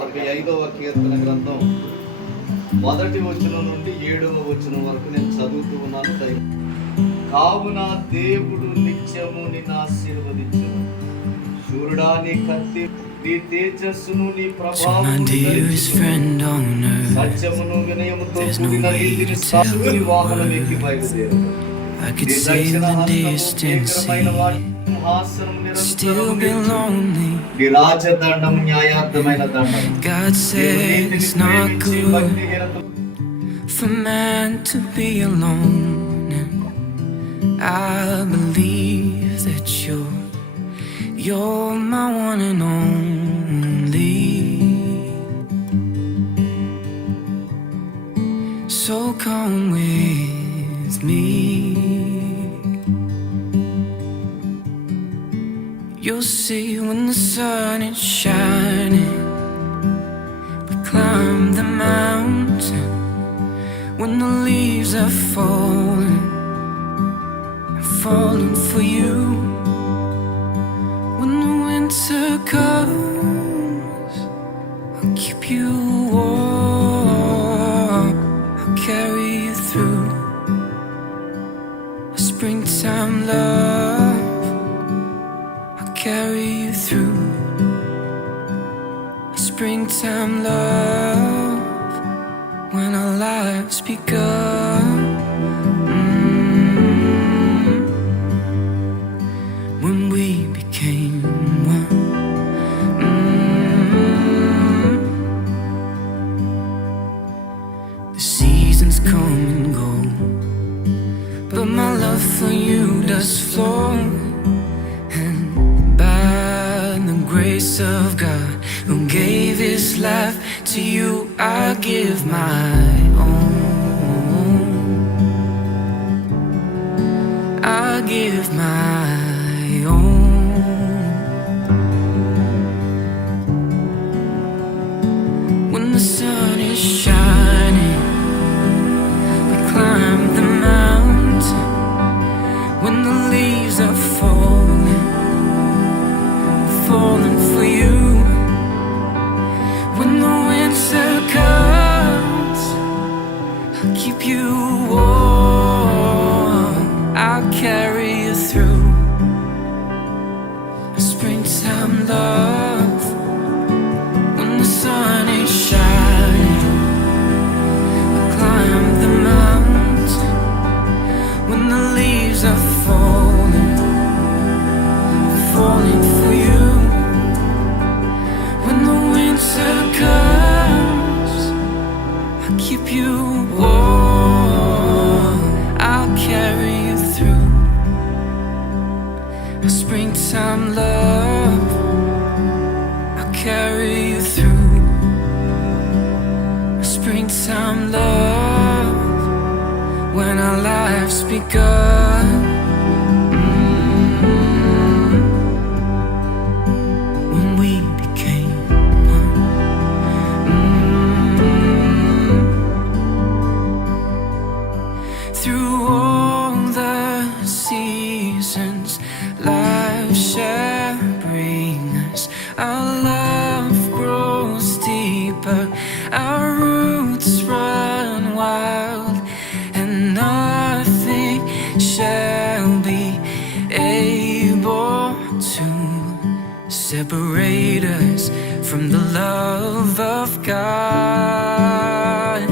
45వ కీర్తన గ్రంథం 1వ వచనం నుండి 7వ వచనం వరకు నేను చదువుతూ ఉన్నాను. కావున దేవుడు నిత్యము నిన్ను ఆశీర్వదించును. సూర్యుడా నీ కత్తి, నీ తేజస్సును, నీ ప్రభావమును సత్యమును వినయముతో కూడిన నీతిని సాక్షుని వాహనం ఎక్కి బయలుదేరు. నీ దక్షిణ హస్తం still be lonely. నీ రాజదండం న్యాయార్థమైన దండం. God said it's not good for man to be alone, and I believe that you're my one and only. So come with me. You'll see when the sun is shining, we climb the mountain. When the leaves are falling, I'm falling for you. When the winter comes, I'll keep you warm. I'll carry you through a springtime love. Carry you through a springtime love when our lives begun. When we became one. The seasons come and go, but my love for you does flow. Grace of God, who gave His life to you, I give my own. I give my own. When the sun is shining, we climb the mountain. When the leaves are falling for you. When the winter comes, I'll keep you warm. I'll carry you through a springtime love. When the sun is shining, I'll climb the mountain. When the leaves are falling for you. Comes, I'll keep you warm. I'll carry you through a springtime love. I'll carry you through a springtime love when our lives begun. Through all the seasons life shall bring us, our love grows deeper, our roots run wild, and nothing shall be able to separate us from the love of God.